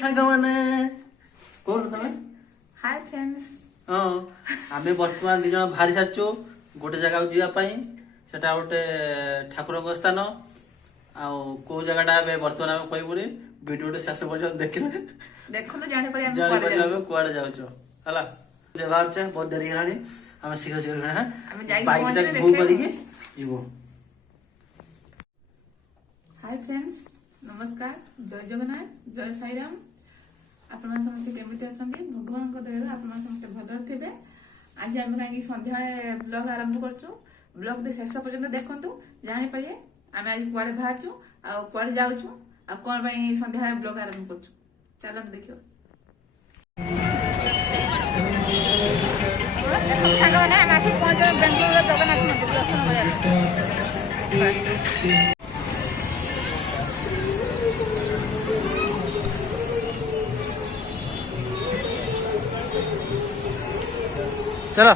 ସାଙ୍ଗମାନେ କୋଉଠୁ ତମେ? Hi friends. ହଁ ଆମେ ବର୍ତ୍ତମାନ ଦି ଜଣ ବାହାରି ସାରିଛୁ ଗୋଟେ ଜାଗାକୁ ଯିବା ପାଇଁ। ସେଟା ଗୋଟେ ଠାକୁରଙ୍କ ସ୍ଥାନ। ଆଉ କୋଉ ଜାଗାଟା ଏବେ ବର୍ତ୍ତମାନ ଆମେ କହିବୁନି, ଭିଡିଓଟି ଶେଷ ପର୍ଯ୍ୟନ୍ତ ଦେଖିଲେ ଦେଖନ୍ତୁ ଜାଣିପାରିବେ ଆମେ ଜାଣିପାରିଲେ କୁଆଡେ ଆମେ କୁଆଡେ ଯାଉଛୁ ହେଲା। ଯେ ବାହାରୁଛେ ବହୁତ ଡେରି ହେଲାଣି, ଆମେ ଶୀଘ୍ର ଶୀଘ୍ର ଆମେ ଯାଇକି ବାଇକଟା ପହଞ୍ଚିଲେ ବୁକ୍ ଦେଖେଇବୁ। କରିକି ଯିବୁ। हाय फ्रेंड्स, नमस्कार, जय जगन्नाथ, जय साईराम। आपण समस्त केमिति अछंती? भगवान को दयालु आपण समस्त भलर थिबे। आज आम कहीं संध्या ब्लॉग आरंभ करछु। ब्लॉग दे शेष पर्यंत देखंतु, जानि परिए आम आज कुआडे बाहरछु आ कुआडे जाउछु आ कोन पई संध्या ब्लॉग आरंभ करछु। चलो देखियो। सागा माने हम आसी पहुंच बेंगलुरु जगन्नाथ मंदिर दर्शन करया। चलो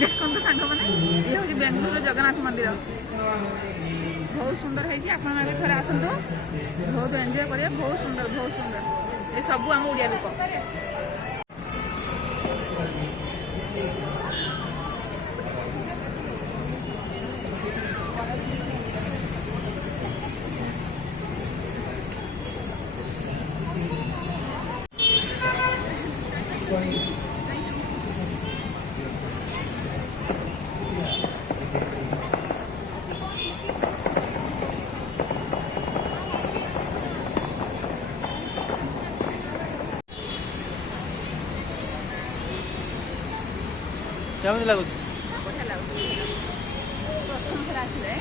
देखो सांग मैंने ये हूँ बेंगलुरु जगन्नाथ मंदिर बहुत सुंदर है। आपने थे आसतु बहुत एंजॉय करेंगे। बहुत सुंदर ये सब आम ओडिया लोक। କେମିତି ଲାଗୁଛି? ବଢ଼ିଆ ଲାଗୁଛି। ପ୍ରଥମ ଥର ଆସିଲେ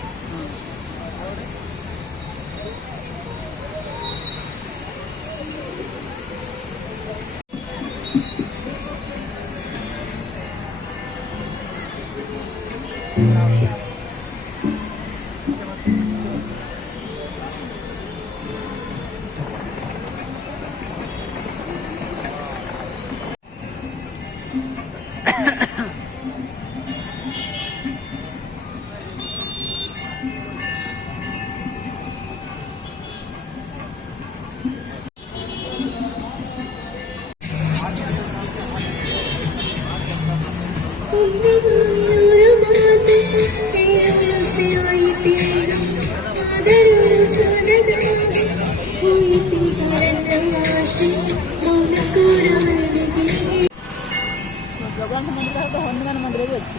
जगन्नाथ मंदिर तो हनुमान मंदिर भी अच्छी।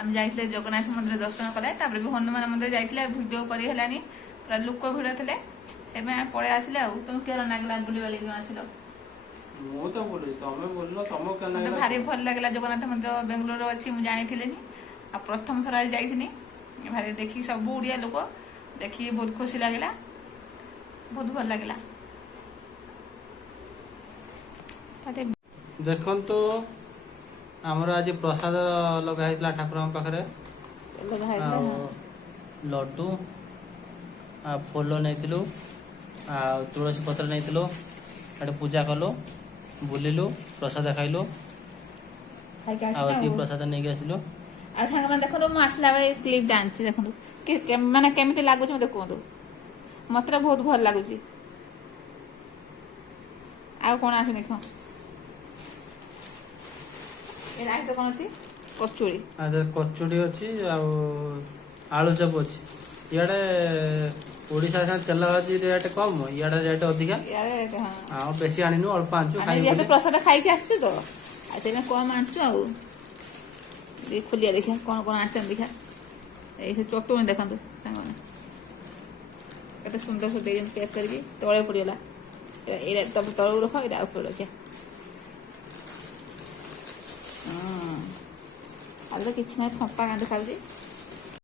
आम जाइए जगन्नाथ मंदिर दर्शन कले भी हनुमान मंदिर जाइए भिडियो कर लोक भिड़ थे ଏବେ ପଳେଇ ଆସିଲେ ଆଉ ତମେ କେର ଲାଗିଲା ବୁଲିବାଲି ଆସିଲ ମୁଁ ତ ବୁଲି ତମେ ବୁଲିଲ ତମକୁ କେନ ମତେ ଭାରି ଭଲ ଲାଗିଲା ଜଗନ୍ନାଥ ମନ୍ଦିର ବେଙ୍ଗଲୋରରେ ଅଛି ମୁଁ ଜାଣିଥିଲିନି ଆଉ ପ୍ରଥମ ଥର ଆଜି ଯାଇଥିଲି ଭାରି ଦେଖିକି ସବୁ ଓଡ଼ିଆ ଲୋକ ଦେଖିକି ବହୁତ ଖୁସି ଲାଗିଲା ବହୁତ ଭଲ ଲାଗିଲା ଦେଖନ୍ତୁ ଆମର ଆଜି ପ୍ରସାଦ ଲଗା ହେଇଥିଲା ଠାକୁରଙ୍କ ପାଖରେ ଆଉ ଲଡୁ ଆଉ ଫୁଲ ନେଇଥିଲୁ ଆଉ ତୁଳସୀ ପତ୍ର ନେଇଥିଲୁ ସେଠି ପୂଜା କଲୁ ବୁଲିଲୁ ପ୍ରସାଦ ଖାଇଲୁ ଆଉ ଏତିକି ପ୍ରସାଦ ନେଇକି ଆସିଲୁ ଆଉ ସାଙ୍ଗମାନେ ଦେଖନ୍ତୁ ମୁଁ ଆସିଲା ବେଳେ କ୍ଲିପ୍ଟା ଆଣିଛି ଦେଖନ୍ତୁ ମାନେ କେମିତି ଲାଗୁଛି ମୋତେ କୁହନ୍ତୁ ମତେ ବହୁତ ଭଲ ଲାଗୁଛି ଆଉ କ'ଣ ଆସୁନି ଦେଖ ଏ ରାହିତ କ'ଣ ଅଛି କଚୁଡ଼ି କଚୁଡ଼ି ଅଛି ଆଉ ଆଳୁ ଚପ ଅଛି ଇଆଡ଼େ ଓଡ଼ିଶା ସାଙ୍ଗେ ତେଲ ଭାଜି ରେଟ୍ କମ୍ ଇଆଡ଼େ ରେଟ୍ ଅଧିକା ଆଉ ବେଶୀ ଆଣିନୁ ଅଳ୍ପ ଆଣିଛୁ ଯେହେତୁ ପ୍ରସାଦ ଖାଇକି ଆସିଛୁ ତ ଆଉ ସେଥିପାଇଁ କମ୍ ଆଣିଛୁ ଆଉ ଖୋଲିଆ ଦେଖିବା କ'ଣ କ'ଣ ଆଣିଛନ୍ତି ଦେଖିବା ଏଇ ସେ ଚଟୁଣି ଦେଖନ୍ତୁ ସାଙ୍ଗମାନେ କେତେ ସୁନ୍ଦର ସୁନ୍ଦର ଦେଇଛନ୍ତି ପ୍ୟାକ୍ କରିକି ତଳେ ପଡ଼ିଗଲା ଏଇଟା ତମେ ତଳକୁ ରଖ ଏଇଟା ଉପରେ ରଖିବା ଆଉ ତ କିଛି ନାହିଁ ଫମ୍ପା କାନ୍ଦ ଖାଉଛି